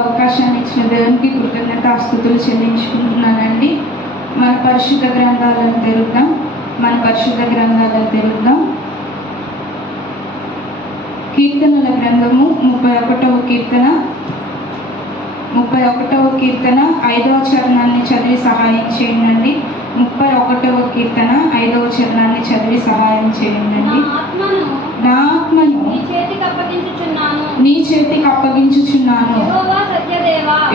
అవకాశాన్ని ఇచ్చిన దేవునికి కృతజ్ఞతాస్తుతులు చెల్లించుకుంటున్నానండి. మన పరిశుద్ధ గ్రంథాలను తెరుద్దాం. కీర్తనల గ్రంథము 31వ కీర్తన 5వ చరణాన్ని చదివి సహాయం చేయండి. 31వ కీర్తన 5వ చరణాన్ని చదివి సహాయం చేయండి. నా ఆత్మను నీ చేతికి అప్పగించుచున్నాను.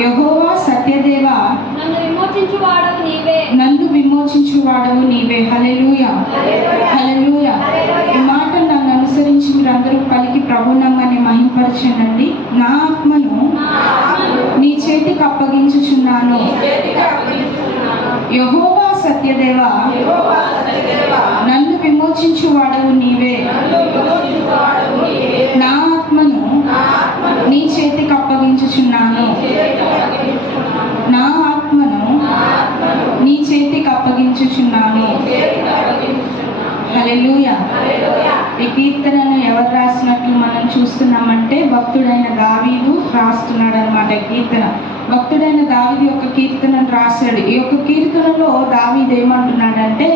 యెహోవా సత్యదేవా, నన్ను విమోచించువాడవు నీవే. హల్లెలూయా, హల్లెలూయా. ఈ మాట నన్ను అనుసరించి మీరందరూ పలికి ప్రభునామాన్ని మహిమపరచండి. నా ఆత్మను నీ చేతికి అప్పగించుచున్నాను. యెహోవా సత్యదేవా, నన్ను విమోచించువాడవు నీవే. నా ఆత్మను నీ చేతికి అప్పగించుచున్నాను. నా ఆత్మను నీ చేతికి అప్పగించుచున్నాను. హల్లెలూయా. ఈ కీర్తనను ఎవరు రాసినట్లు మనం చూస్తున్నామంటే భక్తుడైన దావీదు రాస్తున్నాడు అనమాట. కీర్తన భక్తుడైన దావీదు యొక్క కీర్తనను రాశాడు. ఈ యొక్క కీర్తనలో దావీదు ఏమంటున్నాడంటే,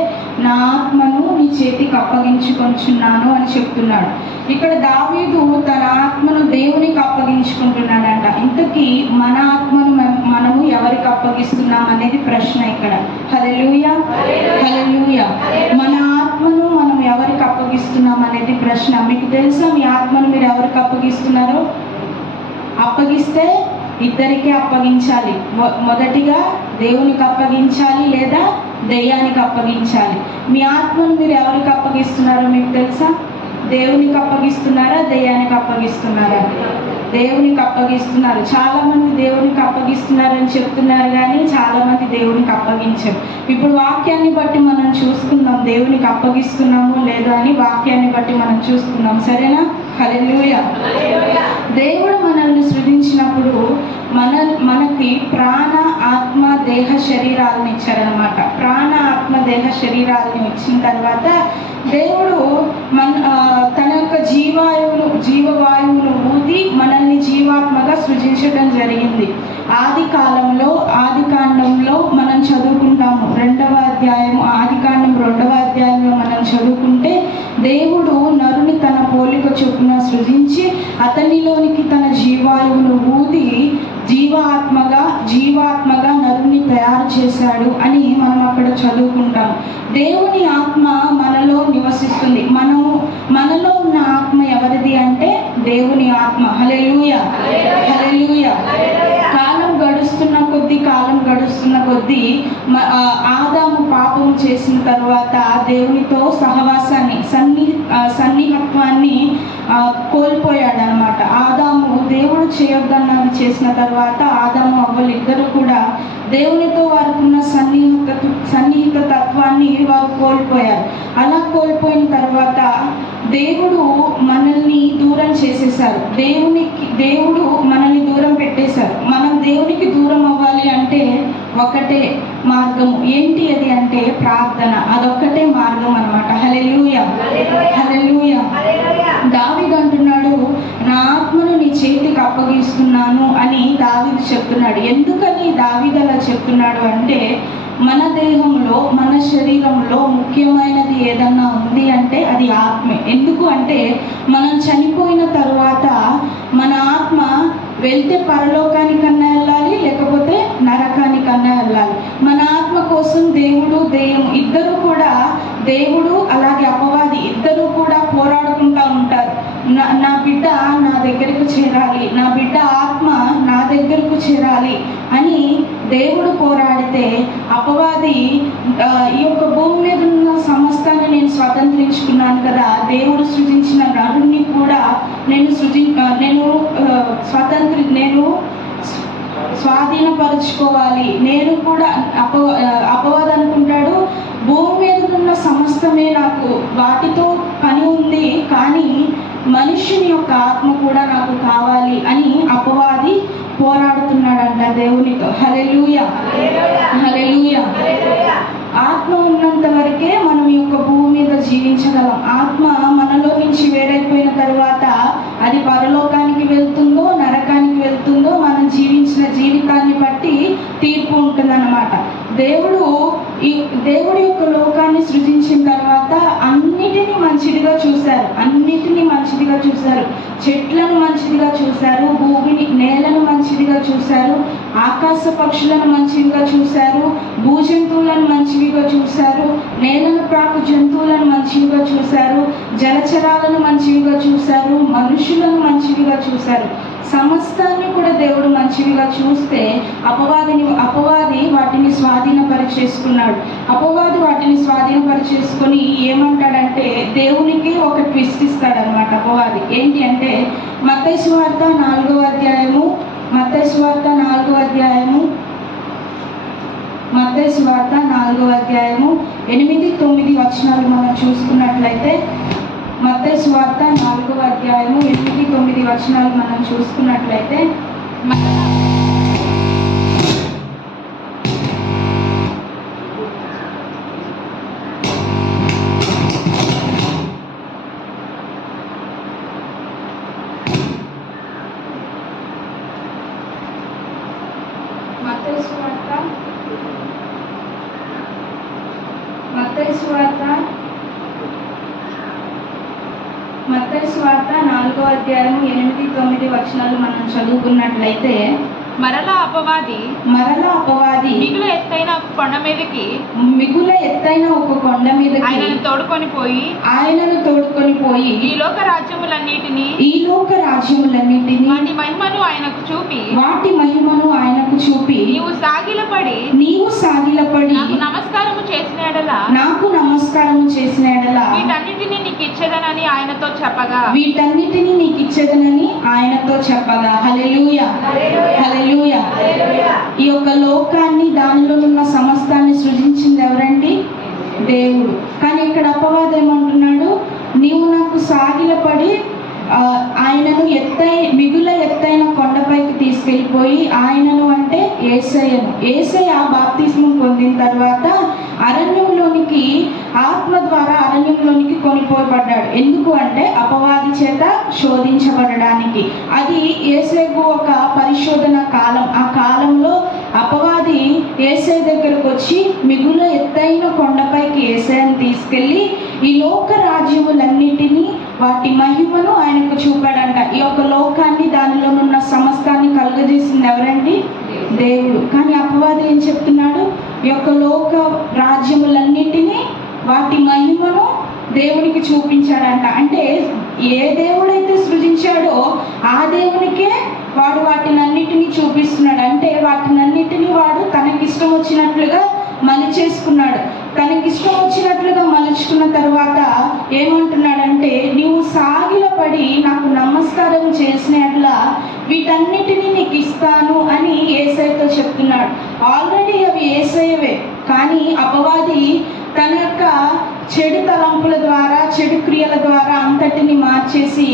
నా ఆత్మను నీ చేతికి అప్పగించుకొంచున్నాను అని చెప్తున్నాడు. ఇక్కడ దావీదు తన ఆత్మను దేవునికి అప్పగించుకుంటున్నాడంట. ఇంతకీ మన ఆత్మను మనము ఎవరికి అప్పగిస్తున్నాం అనేది ప్రశ్న ఇక్కడ. హల్లెలూయా, హల్లెలూయా. మన ఆత్మను మనం ఎవరికి అప్పగిస్తున్నాం అనేది ప్రశ్న. మీకు తెలుసా మీ ఆత్మను మీరు ఎవరికి అప్పగిస్తున్నారో? అప్పగిస్తే ఇద్దరికే అప్పగించాలి. మొదటిగా దేవునికి అప్పగించాలి లేదా దెయ్యానికి అప్పగించాలి. మీ ఆత్మను మీరు ఎవరికి అప్పగిస్తున్నారో మీకు తెలుసా? దేవునికి అప్పగిస్తున్నారా, దెయ్యానికి అప్పగిస్తున్నారా? దేవునికి అప్పగిస్తున్నారు. చాలా మంది దేవునికి అప్పగిస్తున్నారని చెప్తున్నారు, కానీ చాలా మంది దేవునికి అప్పగించారు. ఇప్పుడు వాక్యాన్ని బట్టి మనం చూసుకుందాం, దేవునికి అప్పగిస్తున్నాము లేదా అని వాక్యాన్ని బట్టి మనం చూసుకుందాం. సరేనా? హల్లెలూయా. దేవుడు మనల్ని సృజించినప్పుడు మనకి ప్రాణ, ఆత్మ, దేహ శరీరాలను ఇచ్చారనమాట. ప్రాణ, ఆత్మ, దేహ శరీరాలను ఇచ్చిన తర్వాత దేవుడు తన యొక్క జీవవాయువును ఊది మనల్ని జీవాత్మగా సృజించడం జరిగింది. ఆది కాండంలో మనం చదువుకుంటాము. 2వ అధ్యాయం, ఆదికాండం 2వ అధ్యాయంలో మనం చదువుకుంటే దేవుడు నరుని తన పోలిక చొప్పున సృజించి అతనిలోనికి తన జీవాయువును ఊది జీవాత్మగా నరుని తయారు చేశాడు అని మనం అక్కడ చదువుకుంటాం. దేవుని ఆత్మ మనలో నివసిస్తుంది. మనలో ఉన్న ఆత్మ ఎవరిది అంటే దేవుని ఆత్మ. హల్లెలూయా, హల్లెలూయా. కాలం గడుస్తున్న కొద్దీ ఆదాము పాపం చేసిన తర్వాత దేవునితో సహవాసాన్ని, సన్నిహత్వాన్ని కోల్పోయాడు అనమాట. ఆదాము దేవుడు చేయొద్దన్నది చేసిన తర్వాత ఆదాము అవ్వలు ఇద్దరు కూడా దేవునితో వారుకున్న సన్నిహిత తత్వాన్ని వారు కోల్పోయారు. అలా కోల్పోయిన తర్వాత దేవుడు మనల్ని దూరం చేసేసారు. దేవుడు మనల్ని దూరం పెట్టేశారు. మనం దేవునికి దూరం అవ్వాలి అంటే ఒకటే మార్గము. ఏంటి అది అంటే ప్రార్థన. అదొక్కటే మార్గం అన్నమాట. హల్లెలూయా, హల్లెలూయా. దావీదు అంటున్నాడు, నా ఆత్మను నీ చేతికి అప్పగిస్తున్నాను అని దావీదు చెప్తున్నాడు. ఎందుకని దావీదు అలా చెప్తున్నాడు అంటే, మన దేహంలో, మన శరీరంలో ముఖ్యమైనది ఏదన్నా ఉంది అంటే అది ఆత్మే. ఎందుకు అంటే మనం చనిపోయిన తర్వాత మన ఆత్మ వెళ్తే పరలోకానికన్నా వెళ్ళాలి, లేకపోతే నరకానికన్నా వెళ్ళాలి. మన ఆత్మ కోసం దేవుడు, దెయ్యం ఇద్దరు కూడా, దేవుడు అలాగే అపవాది ఇద్దరు కూడా పోరాడుకుంటూ ఉంటారు. నా బిడ్డ నా దగ్గరకు చేరాలి, నా బిడ్డ ఆత్మ నా దగ్గరకు చేరాలి అని దేవుడు పోరాడితే, అపవాది ఈ యొక్క భూమి మీద ఉన్న సమస్తాన్ని నేను స్వతంత్రించుకున్నాను కదా, దేవుడు సృజించిన నరుణ్ణి కూడా నేను స్వాధీనపరుచుకోవాలి. నేను కూడా అపవాది అనుకుంటాడు, భూమి మీద ఉన్న సమస్తమే నాకు వాటితో పని ఉంది, కానీ మనుషుని యొక్క ఆత్మ కూడా నాకు కావాలి అని అపవాది పోరాడుతున్నాడంట దేవునితో. హల్లెలూయా, హల్లెలూయా. ఆత్మ ఉన్నంత వరకే మనం ఈ యొక్క భూమి మీద జీవించగలం. ఆత్మ మనలో నుంచి వేరైపోయిన తర్వాత అది పరలోకానికి వెళ్తుందో నరకానికి వెళ్తుందో మనం దేవుడి యొక్క లోకాన్ని సృజించిన తర్వాత అన్నిటినీ మంచిదిగా చూశారు. చెట్లను మంచిదిగా చూశారు, భూమిని నేలను మంచిదిగా చూశారు, ఆకాశ పక్షులను మంచిదిగా చూశారు, భూజంతువులను మంచివిగా చూశారు, నేలను ప్రాకు జంతువులను మంచివిగా చూశారు, జలచరాలను మంచివిగా చూశారు, మనుషులను మంచివిగా చూశారు. సమస్తాన్ని కూడా దేవుడు మంచివిగా చూస్తే అపవాది వాటిని స్వాధీనపరిచేసుకున్నాడు. అపవాది వాటిని స్వాధీనపరిచేసుకొని ఏమంటాడంటే దేవునికి ఒక ట్విస్ట్ ఇస్తాడనమాట అపవాది. ఏంటి అంటే మత్తయి సువార్త 4వ అధ్యాయము 8-9 వచనాలు మనం చూసుకున్నట్లయితే, మత్తయి సువార్త 4వ అధ్యాయము 8-9 వచనాలు మనం చూసుకున్నట్లయితే, మత్తయి సువార్త 4వ అధ్యాయము 8-9 వచనాలు మనం చదువుకున్నట్లయితే, మరలా అపవాది మిగుల ఎత్తైన ఒక కొండ మీదకి ఆయనను తోడుకొని పోయి ఈ లోక రాజ్యములన్నిటిని వాటి మహిమను ఆయనకు చూపి నీవు సాగిలపడి నాకు నమస్కారము చేసిన ఎడల వీటన్నిటిని నీకు ఇచ్చేదనని ఆయనతో చెప్పగా హల్లెలూయా. ఈ యొక్క లోకాన్ని దానిలో ఉన్న సమస్తాన్ని సృజించింది ఎవరండి? దేవుడు. కానీ ఇక్కడ అపవాది ఏమంటున్నాడు? నీవు నాకు సాగిలపడి ఆయనను మిగుల ఎత్తైన కొండపైకి తీసుకెళ్ళిపోయి, ఆయనను అంటే యేసయ్య బాప్తిస్మం పొందిన తర్వాత అరణ్యంలోనికి ఆత్మ ద్వారా అరణ్యంలోనికి కొనిపోబడ్డాడు. ఎందుకు అంటే అపవాది చేత శోధించబడడానికి. అది యేసయ్యకు ఒక పరిశోధన కాలం. ఆ కాలంలో అపవాది యేసయ్య దగ్గరకు వచ్చి మిగుల ఎత్తైన కొండపైకి యేసయ్యను తీసుకెళ్ళి ఈ లోక రాజ్యములన్నిటినీ వాటి మహిమను ఆయనకు చూపాడంట. ఈ యొక్క లోకాన్ని దానిలోనున్న సమస్తాన్ని కలుగజేసింది ఎవరండి? దేవుడు. కానీ అపవాది ఏం చెప్తున్నాడు? ఈ యొక్క లోక రాజ్యములన్నిటినీ వాటి మహిమను దేవునికి చూపించాడంట. అంటే ఏ దేవుడైతే సృజించాడో ఆ దేవునికే వాడు వాటినన్నిటినీ చూపిస్తున్నాడు. అంటే వాటినన్నిటినీ వాడు తనకిష్టం వచ్చినట్లుగా మలిచేసుకున్నాడు. తనకిష్టం వచ్చినట్లుగా మలుచుకున్న తర్వాత ఏమంటున్నాడంటే, నీవు సాగిలపడి నాకు నమస్కారం చేసినట్ల వీటన్నిటినీ నీకు ఇస్తాను అని యేసయ్యతో చెప్తున్నాడు. ఆల్రెడీ అవి యేసయ్యవే. కానీ అపవాది తన యొక్క చెడు తలంపుల ద్వారా, చెడు క్రియల ద్వారా అంతటిని మార్చేసి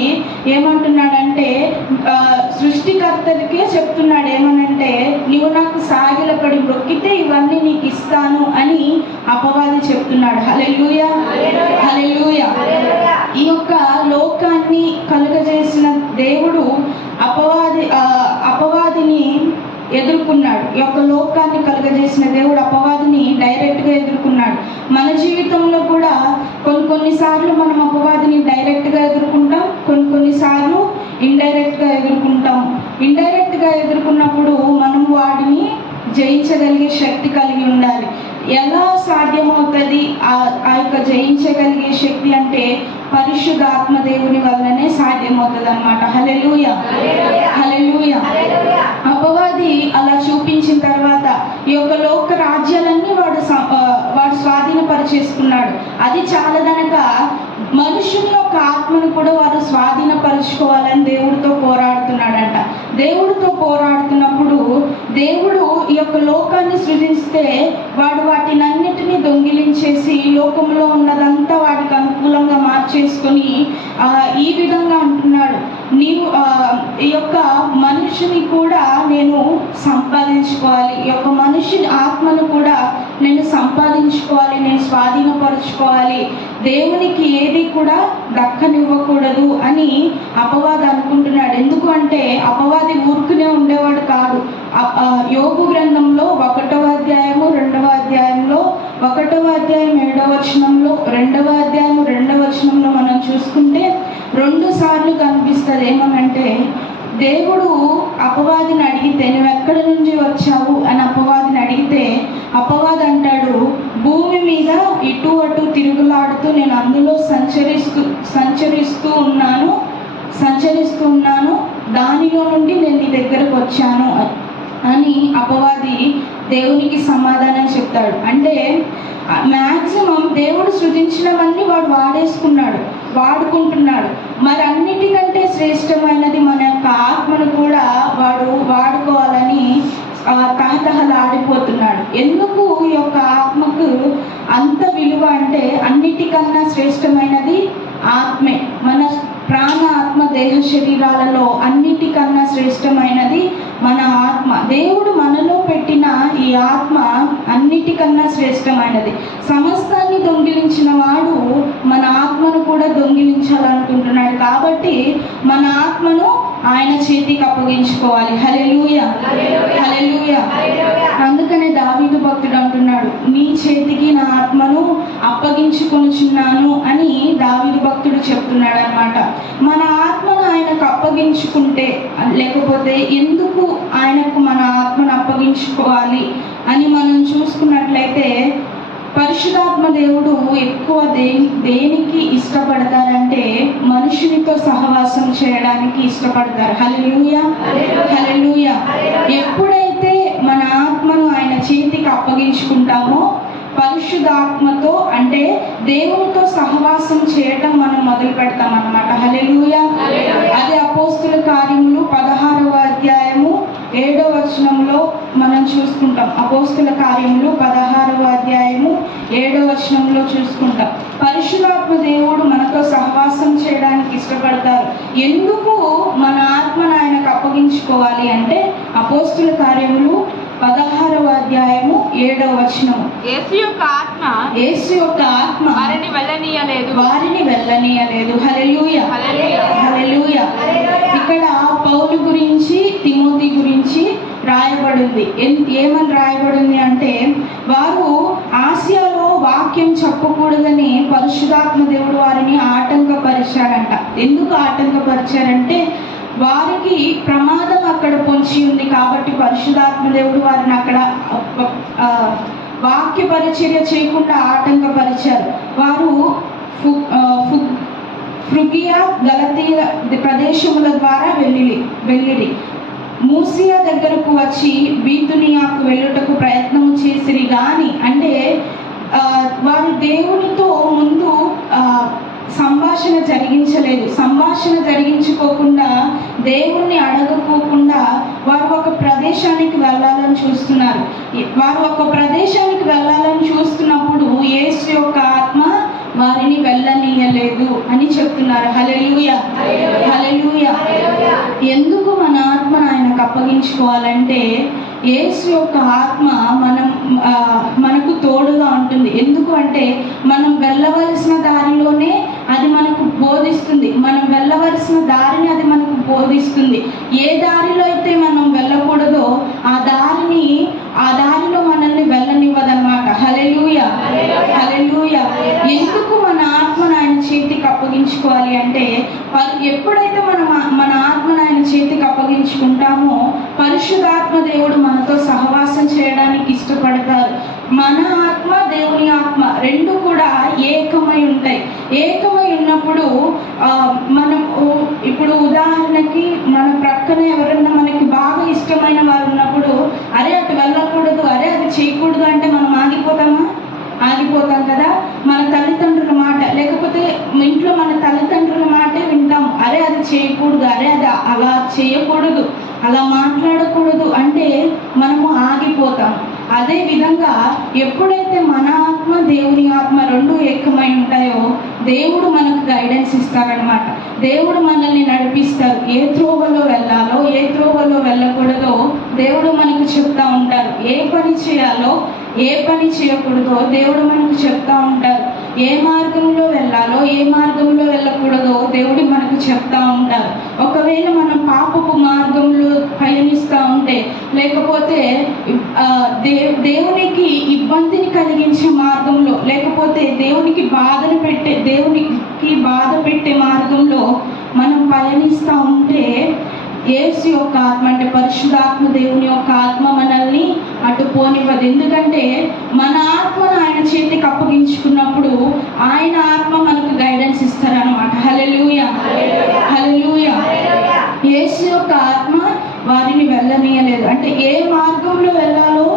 ఏమంటున్నాడంటే, సృష్టికర్తలకే చెప్తున్నాడు. ఏమనంటే, నీవు నాకు సాగిలపడి మొక్కితే ఇవన్నీ నీకు ఇస్తాను అని అపవాది చెప్తున్నాడు. హల్లెలూయా, హల్లెలూయా. ఈ యొక్క లోకాన్ని కలుగజేసిన దేవుడు అపవాదిని ఎదుర్కొన్నాడు. ఈ యొక్క లోకాన్ని కలుగజేసిన దేవుడు అపవాదిని డైరెక్ట్గా ఎదుర్కొన్నాడు. మన జీవితంలో కూడా కొన్నిసార్లు మనం అపవాదిని డైరెక్ట్గా ఎదుర్కొంటాం, కొన్నిసార్లు ఇండైరెక్ట్గా ఎదుర్కొంటాం. ఇండైరెక్ట్గా ఎదుర్కొన్నప్పుడు మనం వాడిని జయించగలిగే శక్తి కలిగి ఉండాలి. ఎలా సాధ్యమవుతుంది ఆ యొక్క జయించగలిగే శక్తి అంటే పరిశుద్ధాత్మ దేవుని వల్లనే సాధ్యమవుతుంది అన్నమాట. హల్లెలూయా, హల్లెలూయా. అపవాది అలా చూపించిన తర్వాత ఈ యొక్క లోక రాజ్యాలన్నీ వాడు స్వాధీనపరిచేసుకున్నాడు. అది చాలదనక మనుషుని యొక్క ఆత్మను కూడా వాడు స్వాధీనపరుచుకోవాలని దేవుడితో పోరాడుతున్నాడంట. దేవుడితో పోరాడుతున్నప్పుడు దేవుడు ఈ యొక్క లోకాన్ని సృజిస్తే వాడు వాటినన్నిటినీ దొంగిలించేసి లోకంలో ఉన్నదంతా వాడికి అనుకూలంగా మార్చేసుకొని ఈ విధంగా అంటున్నాడు, నీవు ఈ యొక్క మనుషుని కూడా నేను సంపాదించుకోవాలి, ఈ యొక్క మనుషుని ఆత్మను కూడా నేను సంపాదించుకోవాలి, నేను స్వాధీనపరుచుకోవాలి, దేవునికి ఏది కూడా దక్కనివ్వకూడదు అని అపవాది అనుకుంటున్నాడు. ఎందుకు అంటే అపవాది ఊరుకునే ఉండేవాడు కాదు. యోబు గ్రంథంలో 1వ అధ్యాయము 2వ వచనంలో 2వ అధ్యాయం 2వ వచనంలో మనం చూసుకుంటే 2 సార్లు కనిపిస్తుంది. ఏమనంటే దేవుడు అపవాదిని అడిగితే నువ్వు ఎక్కడి నుంచి వచ్చావు అని అపవాదిని అడిగితే అపవాది అంటాడు, భూమి మీద ఇటు అటు తిరుగులాడుతూ నేను అందులో సంచరిస్తూ ఉన్నాను, దానిలో నుండి నేను నీ దగ్గరకు వచ్చాను అని అపవాది దేవునికి సమాధానం చెప్తాడు. అంటే మ్యాక్సిమం దేవుడు సృజించినవన్నీ వాడు వాడుకుంటున్నాడు. మరి అన్నిటికంటే శ్రేష్టమైనది మన యొక్క ఆత్మను కూడా వాడు వాడుకోవాలని తహతహలాడిపోతున్నాడు. ఎందుకు ఈ యొక్క ఆత్మకు అంత విలువ అంటే అన్నిటికన్నా శ్రేష్టమైనది ఆత్మే. మన ప్రాణ ఆత్మ దేహ శరీరాలలో అన్నిటికన్నా శ్రేష్టమైనది మన ఆత్మ. దేవుడు మనలో పెట్టిన ఈ ఆత్మ అన్నిటికన్నా శ్రేష్టమైనది. సమస్తాన్ని దొంగిలించిన వాడు మన ఆత్మను కూడా దొంగిలించాలనుకుంటున్నాడు. కాబట్టి మన ఆత్మను ఆయన చేతికి అప్పగించుకోవాలి. హల్లెలూయా, హల్లెలూయా. అందుకనే దావీదు భక్తుడు అంటున్నాడు, నీ చేతికి నా ఆత్మను అప్పగించుకొనుచున్నాను అని దావీదు భక్తుడు చెప్తున్నాడు అన్నమాట. మన ఆత్మను ఆయనకు అప్పగించుకుంటే, లేకపోతే ఎందుకు ఆయనకు మన ఆత్మను అప్పగించుకోవాలి అని మనం చూసుకున్నట్లయితే పరిశుద్ధాత్మ దేవుడు ఎక్కువ దేనికి ఇష్టపడతారంటే మనుషునితో సహవాసం చేయడానికి ఇష్టపడతారు. హల్లెలూయా, హల్లెలూయా. ఎప్పుడైతే మన ఆత్మను ఆయన చేతికి అప్పగించుకుంటామో పరిశుద్ధాత్మతో అంటే దేవునితో సహవాసం చేయటం మనం మొదలు పెడతాం అన్నమాట. హల్లెలూయా. అది అపోస్తుల కార్యములు 16వ అధ్యాయము 7వ వచనంలో మనం చూసుకుంటాం. అపోస్తుల కార్యములు 16వ అధ్యాయము 7వ వచనంలో చూసుకుంటాం. పరిశుద్ధాత్మ దేవుడు మనతో సహవాసం చేయడానికి ఇష్టపడతారు. ఎందుకు మన ఆత్మను ఆయనకు అప్పగించుకోవాలి అంటే అపోస్తుల కార్యములు 16వ అధ్యాయము 7వ వచనం. యేసు యొక్క ఆత్మ వారిని వెళ్ళనీయలేదు. హల్లెలూయా, హల్లెలూయా. ఇక్కడ పౌలు గురించి తిమోతి గురించి రాయబడింది. ఏమని రాయబడింది అంటే వారు ఆసియాలో వాక్యం చెప్పకూడదని పరిశుద్ధాత్మ దేవుడు వారిని ఆటంకపరిచాడంట. ఎందుకు ఆటంకపరిచారంటే వారికి ప్రమాదం అక్కడ పొంచి ఉంది కాబట్టి పరిశుద్ధాత్మ దేవుడు వారిని అక్కడ వాక్య పరిచర్య చేయకుండా ఆటంకపరిచారు. వారు ఫ్రుగియా గలతీయ ప్రదేశముల ద్వారా వెళ్ళిరి. మూసియా దగ్గరకు వచ్చి బీతునియాకు వెళ్ళుటకు ప్రయత్నం చేసిరి. కానీ అంటే వారు దేవునితో ముందు సంభాషణ జరిగించలేదు. సంభాషణ జరిగించుకోకుండా దేవుణ్ణి అడగకోకుండా వారు ఒక ప్రదేశానికి వెళ్ళాలని చూస్తున్నారు. వారు ఒక ప్రదేశానికి వెళ్ళాలని చూస్తున్నప్పుడు యేసు యొక్క ఆత్మ వారిని వెళ్ళనీయలేదు అని చెప్తున్నారు. హల్లెలూయా, హల్లెలూయా. ఎందుకు మన ఆత్మను ఆయనకు అప్పగించుకోవాలంటే యేసు యొక్క ఆత్మ మనకు తోడుగా ఉంటుంది. ఎందుకు అంటే మనం వెళ్ళవలసిన దారిలోనే అది మనకు బోధిస్తుంది. మనం వెళ్ళవలసిన దారిని అది మనకు బోధిస్తుంది. ఏ దారిలో అయితే మనం వెళ్ళకూడదో ఆ దారిలో మనల్ని వెళ్ళనివ్వదన్నమాట. హల్లెలూయా, హల్లెలూయా. ఎందుకు మన ఆత్మను ఆయన చేతికి అప్పగించుకోవాలి అంటే ఎప్పుడైతే మన ఆత్మను ఆయన చేతికి అప్పగించుకుంటామో పరిశుద్ధాత్మ దేవుడు మనతో సహవాసం చేయడానికి ఇష్టపడతారు. మన ఆత్మ దేవుని ఆత్మ రెండు కూడా ఏకమై ఉంటాయి. ఏకమై ఉన్నప్పుడు మనం ఇప్పుడు ఉదాహరణకి మన ప్రక్కన ఎవరన్నా మనకి బాగా ఇష్టమైన వారు ఉన్నప్పుడు అరే అటు వెళ్ళకూడదు, అరే అది చేయకూడదు అంటే మనం ఆగిపోతాం కదా. మన తల్లిదండ్రుల మాట లేకపోతే ఇంట్లో మన తల్లిదండ్రుల మాటే వింటాం. అరే అది చేయకూడదు, అరే అది అలా చేయకూడదు, అలా మాట్లాడకూడదు అంటే మనము ఆగిపోతాం. అదే విధంగా ఎప్పుడైతే మన ఆత్మ దేవుని ఆత్మ రెండు ఏకమై ఉంటాయో దేవుడు మనకు గైడెన్స్ ఇస్తారనమాట. దేవుడు మనల్ని నడిపిస్తారు. ఏ త్రోవలో వెళ్ళాలో ఏ త్రోవలో వెళ్ళకూడదో దేవుడు మనకు చెప్తా ఉంటారు. ఏ పని చేయాలో ఏ పని చేయకూడదో దేవుడు మనకు చెప్తా ఉంటారు. ఏ మార్గంలో వెళ్ళాలో ఏ మార్గంలో వెళ్ళకూడదో దేవుడు మనకు చెప్తా ఉంటారు. ఒకవేళ మనం పాపపు మార్గంలో పయనిస్తూ ఉంటే, లేకపోతే దేవునికి ఇబ్బందిని కలిగించే మార్గంలో, లేకపోతే దేవునికి బాధ పెట్టే మార్గంలో మనం పయనిస్తూ ఉంటే, యేసు యొక్క ఆత్మ అంటే పరిశుద్ధాత్మ దేవుని యొక్క ఆత్మ మనల్ని అటు పోనివ్వదు. ఎందుకంటే మన ఆత్మను ఆయన చేతికి అప్పగించుకున్నప్పుడు ఆయన ఆత్మ మనకు గైడెన్స్ ఇస్తారనమాట. హల్లెలూయా, హల్లెలూయా. యేసు యొక్క ఆత్మ వారిని వెళ్ళనీయలేదు. అంటే ఏ మార్గంలో వెళ్ళాలో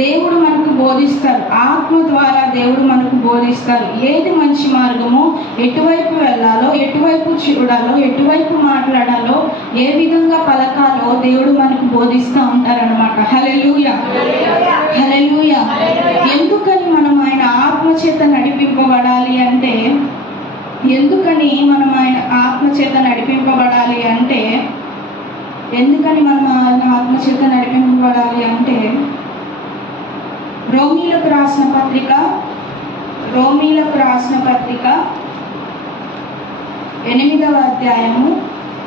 దేవుడు మనకు బోధిస్తారు. ఆత్మ ద్వారా దేవుడు మనకు బోధిస్తారు. ఏది మంచి మార్గమో, ఎటువైపు వెళ్ళాలో, ఎటువైపు చూడాలో, ఎటువైపు మాట్లాడాలో, ఏ విధంగా పలకాలో దేవుడు మనకు బోధిస్తూ ఉంటారనమాట. హల్లెలూయా, హల్లెలూయా. ఎందుకని మనం ఆయన ఆత్మ చేత నడిపింపబడాలి అంటే, ఎందుకని మనం ఆయన ఆత్మ చేత నడిపింపబడాలి అంటే రోమీలకు రాసిన పత్రిక 8వ అధ్యాయము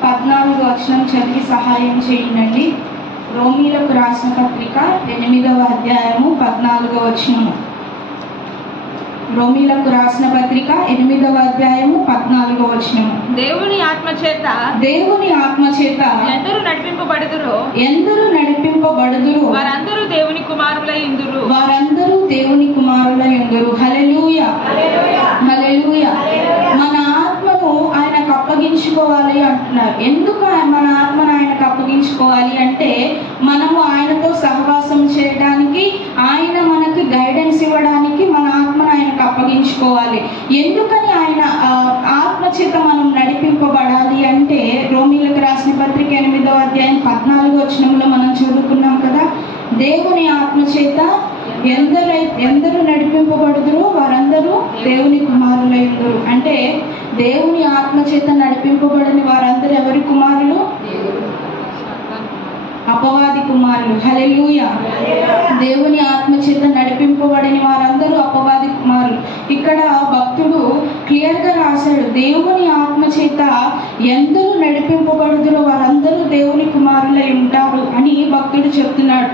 14వ వచనం చదివి సహాయం చేయండి. రోమీలకు రాసిన పత్రిక 8వ అధ్యాయము 14వ వచనము. రోమీలకు రాసిన పత్రిక 8వ అధ్యాయము 14వ వచనము. దేవుని ఆత్మ చేత ఎందరూ నడిపింపబడుదురు వారందరూ దేవుని కుమారులై యుందురు. హల్లెలూయా, హల్లెలూయా. మన ఆత్మను ఆయనకు అప్పగించుకోవాలి అంటున్నారు. ఎందుకు మన ఆత్మను ఆయనకు అప్పగించుకోవాలి అంటే, మనము ఆయనతో సహవాసం చేయడానికి, ఆయన మనకు గైడెన్స్ ఇవ్వడానికి మన ఆత్మను ఆయనకు అప్పగించుకోవాలి. ఎందుకని ఆయన ఆత్మ చేత మనం నడిపింపబడాలి అంటే, రోమీలకు రాసిన పత్రిక 8వ అధ్యాయం 14వ వచనంలో మనం చదువుకున్నాం కదా, దేవుని ఆత్మ చేత ఎందరూ నడిపింపబడుదురో వారందరూ దేవుని కుమారులైందురు. అంటే దేవుని ఆత్మ చేత నడిపింపబడని వారందరూ ఎవరి కుమారులు? అపవాది కుమారులు. హల్లెలూయా. దేవుని ఆత్మ చేత నడిపింపబడిన వారందరూ అపవాది కుమారులు. ఇక్కడ భక్తుడు క్లియర్గా రాశాడు, దేవుని ఆత్మ చేత ఎందరూ నడిపింపబడుదురో వారందరూ దేవుని కుమారులై ఉంటారు అని భక్తుడు చెప్తున్నాడు.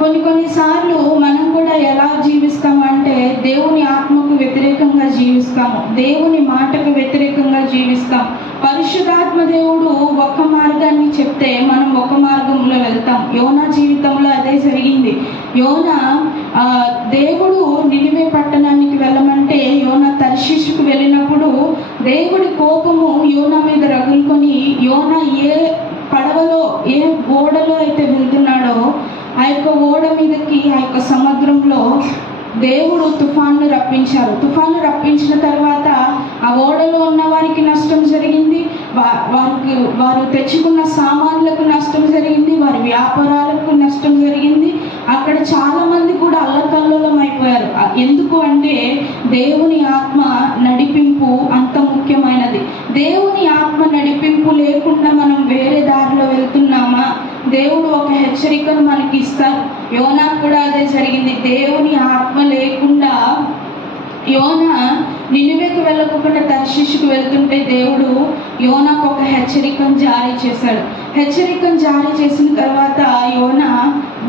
కొన్నిసార్లు మనం కూడా ఎలా జీవిస్తామంటే, దేవుని ఆత్మకు వ్యతిరేకంగా జీవిస్తాము, దేవుని మాటకు వ్యతిరేకంగా జీవిస్తాం. పరిశుద్ధాత్మ దేవుడు ఒక మార్గాన్ని చెప్తే మనం ఒక మార్గంలో వెళ్తాం. యోనా జీవితంలో అదే జరిగింది. యోనా దేవుడు నినివే పట్టణానికి వెళ్ళమంటే యోనా తర్షీషుకు వెళ్ళినప్పుడు దేవుడి కోపము యోనా మీద రగులుకొని, యోనా ఏ పడవలో ఏ ఓడలో అయితే వెళ్తున్నాడో ఆ యొక్క ఓడ మీదకి, ఆ యొక్క సముద్రంలో దేవుడు తుఫాన్ను రప్పించారు. తుఫాన్ను రప్పించిన తర్వాత ఆ ఓడలో ఉన్న వారికి నష్టం జరిగింది, వారు తెచ్చుకున్న సామాన్లకు నష్టం జరిగింది, వారి వ్యాపారాలకు నష్టం జరిగింది. అక్కడ చాలా మంది కూడా అల్లకల్లోలం అయిపోయారు. ఎందుకు అంటే దేవుని ఆత్మ నడిపింపు అంత ముఖ్యమైనది. దేవుని ఆత్మ నడిపింపు లేకుండా మనం వేరే దారిలో వెళ్తున్నామా? దేవుడు ఒక హెచ్చరికను మనకి ఇస్తారు. యోనా కూడా అదే జరిగింది. దేవుని ఆత్మ లేకుండా యోనా నినివేకు వెళ్ళకుండా తర్షీషుకు వెళ్తుంటే దేవుడు యోనాకు ఒక హెచ్చరికను జారీ చేశాడు. హెచ్చరికను జారీ చేసిన తర్వాత యోనా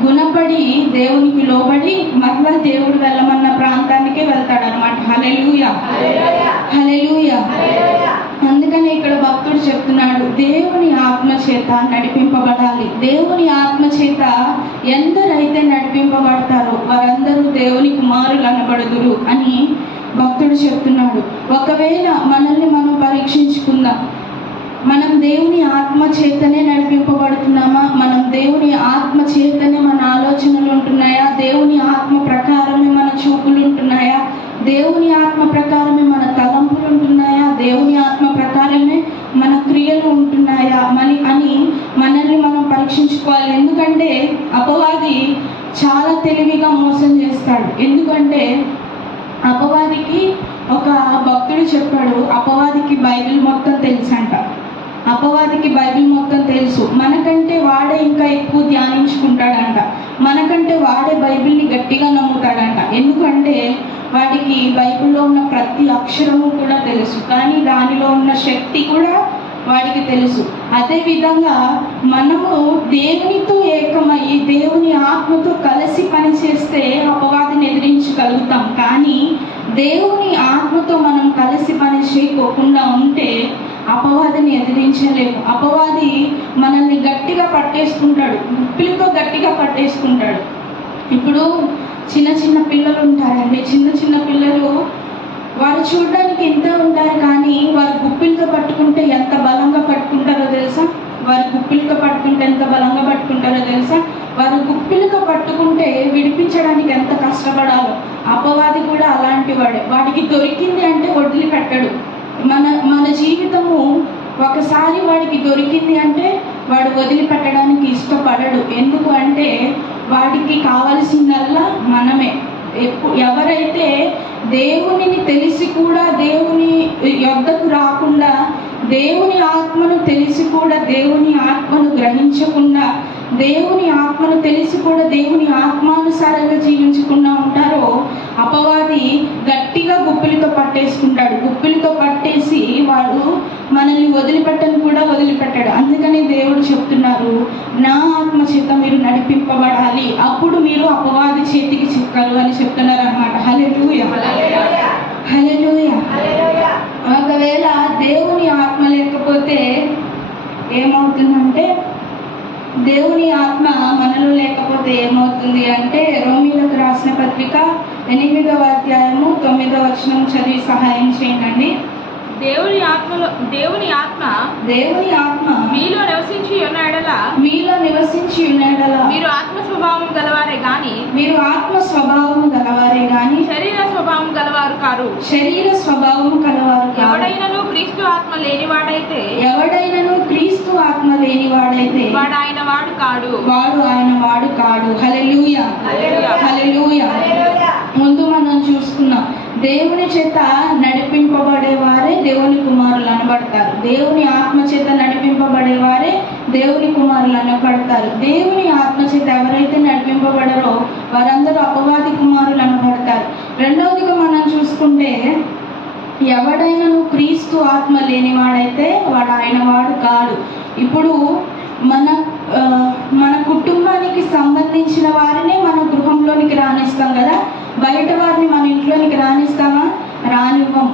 గుణపడి దేవునికి లోబడి మరలా దేవుడు వెళ్ళమన్న ప్రాంతానికే వెళ్తాడు అనమాట. హల్లెలూయా, హల్లెలూయా. అందుకని ఇక్కడ భక్తుడు చెప్తున్నాడు, దేవుని ఆత్మ చేత నడిపింపబడాలి. దేవుని ఆత్మ చేత ఎందరైతే నడిపింపబడతారో వారందరూ దేవుని కుమారులు అనబడుదురు అని భక్తుడు చెప్తున్నాడు. ఒకవేళ మనల్ని మనం పరీక్షించుకుందాం, మనం దేవుని ఆత్మ చేతనే నడిపింపబడుతున్నామా? మనం దేవుని ఆత్మ చేతనే మన ఆలోచనలు ఉంటున్నాయా? దేవుని ఆత్మ ప్రకారమే మన చూపులు ఉంటున్నాయా? దేవుని ఆత్మ ప్రకారమే మన తలంపులు ఉంటున్నాయా? దేవుని ఆత్మ ప్రకారమే మన క్రియలు ఉంటున్నాయా అని మనల్ని మనం పరీక్షించుకోవాలి. ఎందుకంటే అపవాది చాలా తెలివిగా మోసం చేస్తాడు. ఎందుకంటే అపవాదికి ఒక భక్తుడు చెప్పాడు, అపవాదికి బైబిల్ మొత్తం తెలుసంట. అపవాదికి బైబిల్ మొత్తం తెలుసు. మనకంటే వాడే ఇంకా ఎక్కువ ధ్యానించుకుంటాడంట. మనకంటే వాడే బైబిల్ని గట్టిగా నమ్ముతాడంట. ఎందుకంటే వాటికి బైబిల్లో ఉన్న ప్రతి అక్షరము కూడా తెలుసు, కానీ దానిలో ఉన్న శక్తి కూడా వాడికి తెలుసు. అదేవిధంగా మనము దేవునితో ఏకమయ్యి దేవుని ఆత్మతో కలిసి పనిచేస్తే అపవాదిని ఎదిరించగలుగుతాం. కానీ దేవుని ఆత్మతో మనం కలిసి పని చేయకోకుండా ఉంటే అపవాదిని ఎదిరించలేము. అపవాది మనల్ని గట్టిగా పట్టేసుకుంటాడు, గుప్పిలతో గట్టిగా పట్టేసుకుంటాడు. ఇప్పుడు చిన్న చిన్న పిల్లలు ఉంటారండి, చిన్న చిన్న పిల్లలు వారు చూడడానికి ఎంత ఉంటారు, కానీ వారు గుప్పిలతో పట్టుకుంటే ఎంత బలంగా పట్టుకుంటారో తెలుసా? వారి గుప్పిలతో పట్టుకుంటే ఎంత బలంగా పట్టుకుంటారో తెలుసా? వారు గుప్పిలతో పట్టుకుంటే విడిపించడానికి ఎంత కష్టపడాలో. అపవాది కూడా అలాంటి వాడే. వాడికి దొరికింది అంటే వదిలిపెట్టడు. మన జీవితము ఒకసారి వాడికి దొరికింది అంటే వాడు వదిలిపెట్టడానికి ఇష్టపడడు. ఎందుకు అంటే వాడికి కావలసిందల్లా మనమే. ఎవరైతే దేవునిని తెలిసి కూడా దేవుని యొద్దకు రాకుండా, దేవుని ఆత్మను తెలిసి కూడా దేవుని ఆత్మను గ్రహించకుండా, దేవుని ఆత్మను తెలిసి కూడా దేవుని ఆత్మానుసారంగా జీవించకుండా ఉంటారో అపవాది గట్టిగా గుప్పిలితో పట్టేసుకుంటాడు. గుప్పిలితో పట్టేసి వాడు మనల్ని వదిలిపెట్టని కూడా వదిలిపెట్టాడు. అందుకని దేవుడు చెప్తున్నారు, నా ఆత్మ చేత మీరు నడిపింపబడాలి, అప్పుడు మీరు అపవాది చేతికి చిక్కరు అని చెప్తున్నారు అన్నమాట. హల్లెలూయా, హల్లెలూయా. ఒకవేళ దేవుని ఆత్మ లేకపోతే ఏమవుతుందంటే, దేవుని ఆత్మ మనలో లేకపోతే ఏమవుతుంది అంటే, రోమీయులకు రాసిన పత్రిక 8వ అధ్యాయము 9వ వచనం చదివి సహాయం చేయండి. దేవుని ఆత్మ మీలో నివసించి ఉన్న ఎడల మీరు ఆత్మ స్వభావం గలవారే గాని శరీర స్వభావం గలవారు కారు. ఎవడైనను క్రీస్తు ఆత్మ లేనివాడైతే వాడు ఆయన వాడు కాడు. హల్లెలూయా, హల్లెలూయా. ముందు మనం చూసుకున్నాం, దేవుని చేత నడిపింపబడేవారే దేవుని కుమారులు అనబడతారు. దేవుని ఆత్మ చేత నడిపింపబడేవారే దేవుని కుమారులు అనబడతారు. దేవుని ఆత్మ చేత ఎవరైతే నడిపింపబడరో వారందరూ అపవాది కుమారులు అనబడతారు. రెండవదిగా మనం చూసుకుంటే, ఎవడైనను క్రీస్తు ఆత్మ లేనివాడైతే వాడు ఆయన వాడు కాడు. ఇప్పుడు మన కుటుంబానికి సంబంధించిన వారినే మన గృహంలోనికి రానిస్తాం కదా, బయట వారిని మన ఇంట్లోనికి రానిస్తామా? రానివ్వం.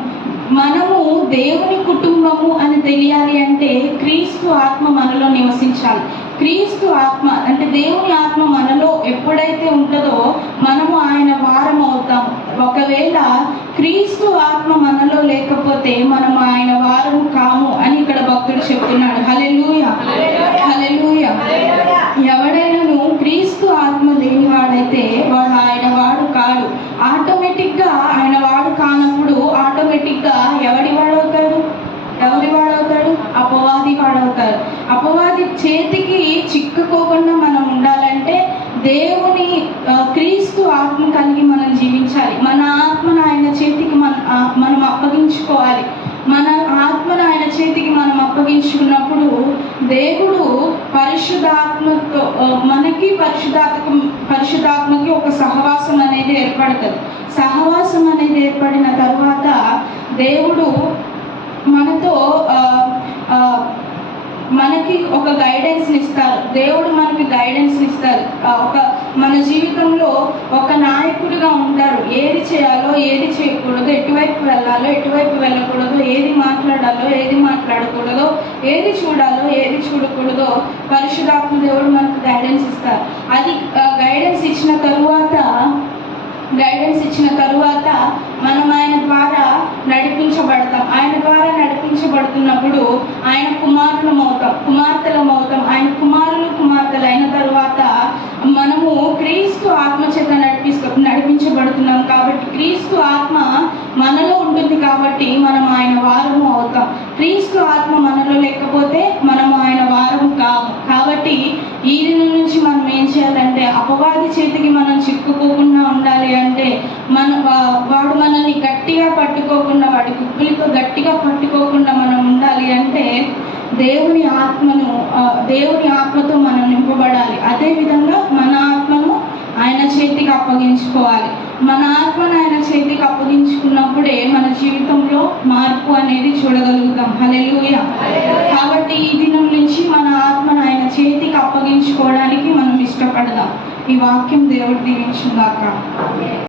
మనము దేవుని కుటుంబము అని తెలియాలి అంటే క్రీస్తు ఆత్మ మనలో నివసించాలి. క్రీస్తు ఆత్మ అంటే దేవుని ఆత్మ మనలో ఎప్పుడైతే ఉంటుందో మనము ఆయన వారం అవుతాము. ఒకవేళ క్రీస్తు ఆత్మ మనలో లేకపోతే మనము ఆయన వారము కాము అని ఇక్కడ భక్తుడు చెప్తున్నాడు. హల్లెలూయా, హల్లెలూయా. ఎవడైనాను క్రీస్తు ఆత్మ లేనివాడైతే వాడు ఆయన వాడు కాడు. ఆటోమేటిక్గా ఆయన వాడు కానప్పుడు ఆటోమేటిక్గా ఎవరి వాడవుతాడు? అపవాది వాడవుతాడు. అపవాది చేతికి చిక్కుకోకుండా మనం ఉండాలంటే దేవుని క్రీస్తు ఆత్మ కలిగి మనం జీవించాలి. మన ఆత్మను ఆయన చేతికి మనం అప్పగించుకోవాలి. మన ఆత్మను ఆయన చేతికి మనం అప్పగించుకున్నప్పుడు దేవుడు పరిశుద్ధాత్మతో మనకి పరిశుద్ధాత్మకి ఒక సహవాసం అనేది ఏర్పడుతుంది. సహవాసం అనేది ఏర్పడిన తర్వాత దేవుడు మనతో మనకి ఒక గైడెన్స్ ఇస్తారు. దేవుడు మనకి గైడెన్స్ ఇస్తారు. మన జీవితంలో ఒక నాయకుడిగా ఉంటారు. ఏది చేయాలో ఏది చేయకూడదు, ఎటువైపు వెళ్ళాలో ఎటువైపు వెళ్ళకూడదు, ఏది మాట్లాడాలో ఏది మాట్లాడకూడదో, ఏది చూడాలో ఏది చూడకూడదో పరిశుద్ధాత్మ దేవుడు మనకు గైడెన్స్ ఇస్తారు. అది గైడెన్స్ ఇచ్చిన తరువాత మనం ఆయన ద్వారా నడిపించబడతాం. ఆయన ద్వారా నడిపించబడుతున్నప్పుడు ఆయన కుమారులం అవుతాం. ఆయన కుమార్తెలు అయిన తరువాత మనము క్రీస్తు ఆత్మ చేత నడిపించబడుతున్నాం. కాబట్టి క్రీస్తు ఆత్మ మనలో ఉంటుంది కాబట్టి మనం ఆయన వారము అవుతాం. క్రీస్తు ఆత్మ మనలో లేకపోతే మనము ఆయన వారము కాము. కాబట్టి ఈ దినం నుంచి మనం ఏం చేయాలంటే, అపవాది చేతికి మనం చిక్కుకోకుండా ఉండాలి అంటే వాడు మనల్ని గట్టిగా పట్టుకోకుండా, వాడి గుప్పులతో గట్టిగా పట్టుకోకుండా మనం ఉండాలి అంటే దేవుని ఆత్మతో మనం నింపబడాలి. అదేవిధంగా మన ఆత్మను ఆయన చేతికి అప్పగించుకోవాలి. మన ఆత్మను ఆయన చేతికి అప్పగించుకున్నప్పుడే మన జీవితంలో మార్పు అనేది చూడగలుగుతాం. హల్లెలూయా. కాబట్టి ఈ దినం నుంచి మన ఆత్మను ఆయన చేతికి అప్పగించుకోవడానికి మనం ఇష్టపడదాం. ఈ వాక్యం దేవుడు దీవించుగాక.